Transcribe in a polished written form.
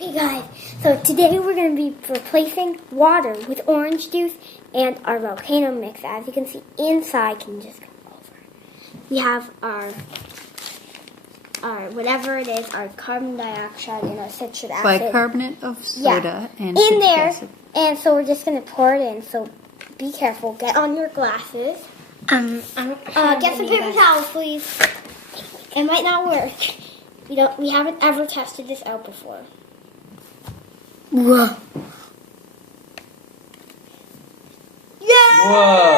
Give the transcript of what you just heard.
Hey guys, so today we're going to be replacing water with orange juice and our volcano mix. As you can see inside, can you just come over? We have our whatever it is, our carbon dioxide and our citric acid. Bicarbonate of soda and in citric there. acid. And so we're just going to pour it in. So be careful. Get on your glasses. Get some paper towels, please. It might not work. We haven't ever tested this out before. Whoa. Yeah! Whoa.